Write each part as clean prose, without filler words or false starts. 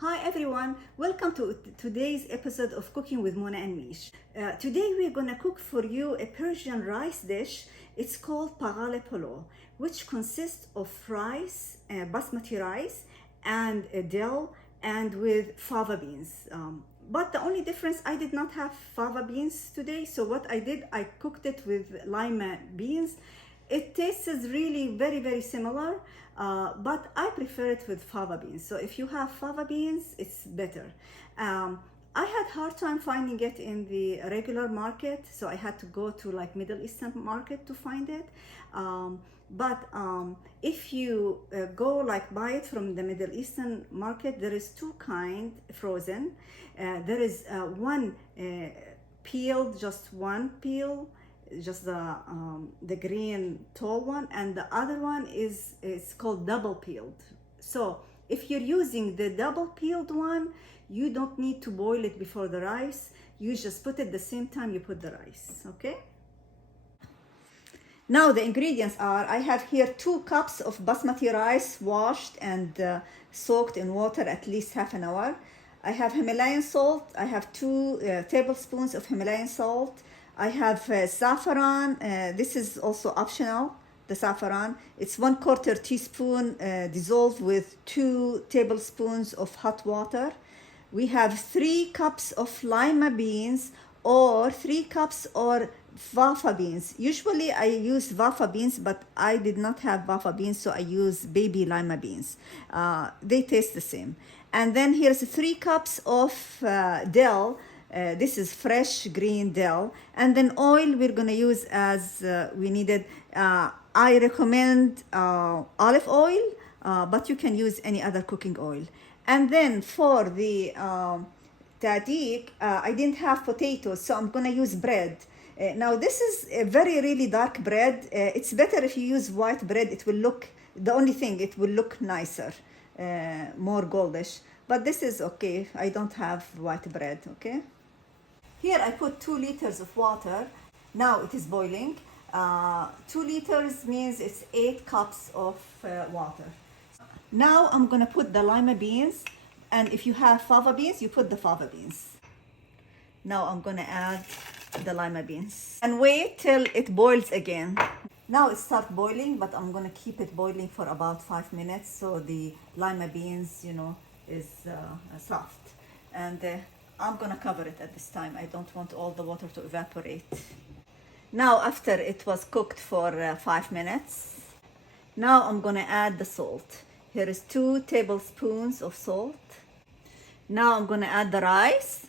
Hi everyone, welcome to today's episode of Cooking with Mona and Mish. Today we're gonna cook for you a Persian rice dish. It's called Baghali Polo, which consists of rice, Basmati rice, and dill, and with fava beans. But the only difference, I did not have fava beans today, so what I did, I cooked it with lima beans. It tastes really very similar, but I prefer it with fava beans. So if you have fava beans, it's better. I had hard time finding it in the regular market, so I had to go to like Middle Eastern market to find it. But if you go like buy it from the Middle Eastern market, there is two kind frozen. There is one peeled, just one peel, just the green tall one, and the other one is called double peeled. So if you're using the double peeled one, you don't need to boil it before the rice. You just put it the same time you put the rice. Okay, now the ingredients are, I have here 2 cups of basmati rice washed and soaked in water at least half an hour. I have Himalayan salt. I have 2 tablespoons of Himalayan salt. I have saffron. This is also optional, the saffron. It's 1/4 teaspoon dissolved with 2 tablespoons of hot water. We have 3 cups of lima beans or 3 cups or Vafa beans. Usually I use Vafa beans, but I did not have Vafa beans, so I use baby lima beans. They taste the same. And then here's 3 cups of dill. This is fresh green dill. And then oil we're gonna use as we needed. I recommend olive oil, but you can use any other cooking oil. And then for the tadik, I didn't have potatoes, so I'm gonna use bread. Now this is a really dark bread. It's better if you use white bread. It will look, the only thing, it will look nicer, more goldish. But this is okay. I don't have white bread, okay? Here I put 2 liters of water. Now it is boiling. 2 liters means it's 8 cups of water. Now I'm gonna put the lima beans, and if you have fava beans, you put the fava beans. Now I'm gonna add the lima beans and wait till it boils again. Now it starts boiling, but I'm gonna keep it boiling for about 5 minutes so the lima beans, is soft. And I'm gonna cover it at this time. I don't want all the water to evaporate. Now after it was cooked for 5 minutes, now I'm gonna add the salt. Here is 2 tablespoons of salt. Now I'm gonna add the rice.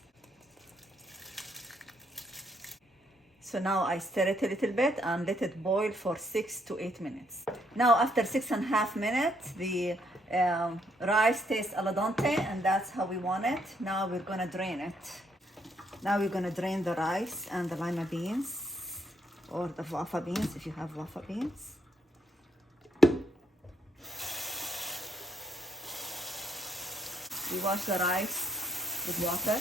So now I stir it a little bit and let it boil for 6 to 8 minutes. Now after 6.5 minutes, the rice tastes al dente, and that's how we want it. Now we're gonna drain it. Now we're gonna drain the rice and the lima beans, or the Vafa beans if you have Vafa beans. We wash the rice with water.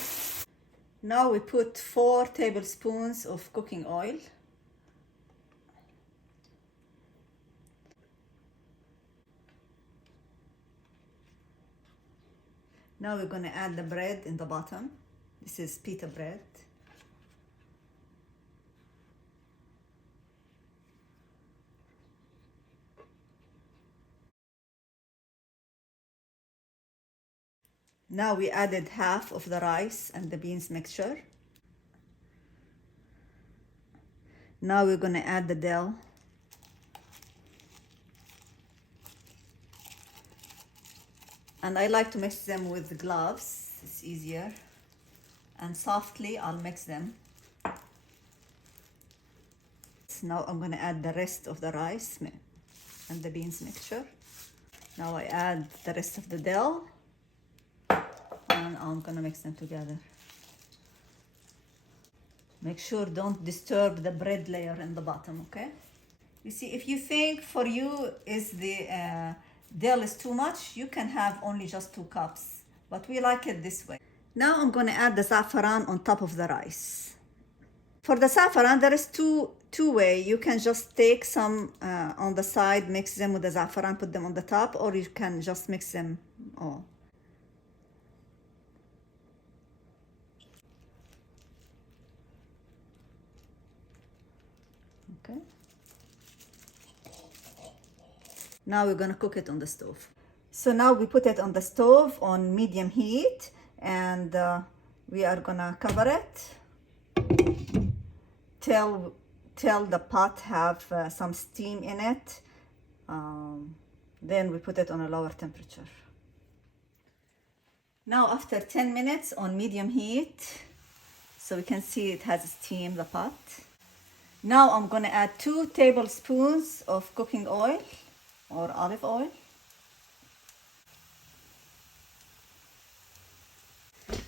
Now we put 4 tablespoons of cooking oil. Now we're gonna add the bread in the bottom. This is pita bread. Now we added half of the rice and the beans mixture. Now we're gonna add the dill. And I like to mix them with gloves, it's easier. And softly I'll mix them. So now I'm gonna add the rest of the rice and the beans mixture. Now I add the rest of the dill, and I'm gonna mix them together. Make sure don't disturb the bread layer in the bottom, okay? You see, if you think for you is the dill is too much, you can have only just 2 cups, but we like it this way. Now I'm gonna add the saffron on top of the rice. For the saffron, there is two ways. You can just take some on the side, mix them with the saffron, put them on the top, or you can just mix them all. Okay. Now we're gonna cook it on the stove. So now we put it on the stove on medium heat, and we are gonna cover it till the pot have some steam in it. Then we put it on a lower temperature. Now after 10 minutes on medium heat, so we can see it has steam, the pot. Now I'm gonna add 2 tablespoons of cooking oil or olive oil.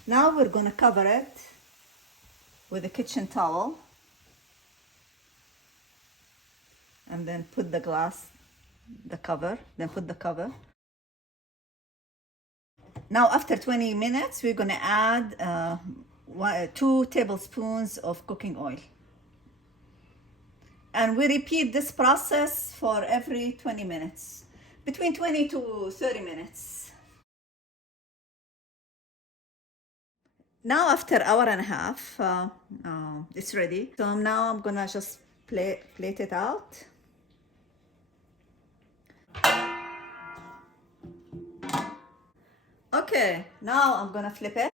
Now we're gonna cover it with a kitchen towel and then put the cover. Now after 20 minutes, we're gonna add 2 tablespoons of cooking oil. And we repeat this process for every 20 minutes, between 20 to 30 minutes. Now after hour and a half, it's ready. So now I'm gonna just plate it out. Okay, now I'm gonna flip it.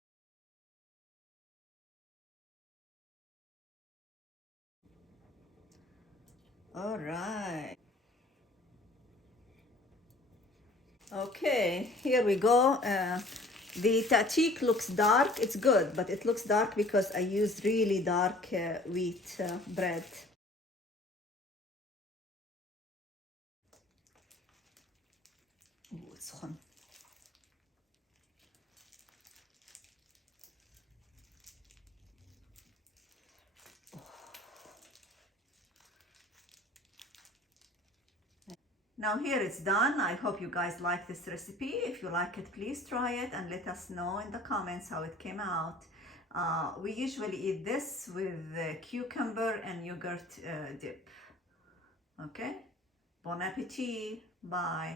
All right. Okay, here we go. The tatik looks dark. It's good, but it looks dark because I used really dark wheat bread. Ooh, it's hot. Now here it's done. I hope you guys like this recipe. If you like it, please try it and let us know in the comments how it came out. We usually eat this with cucumber and yogurt dip. Okay? Bon appetit. Bye.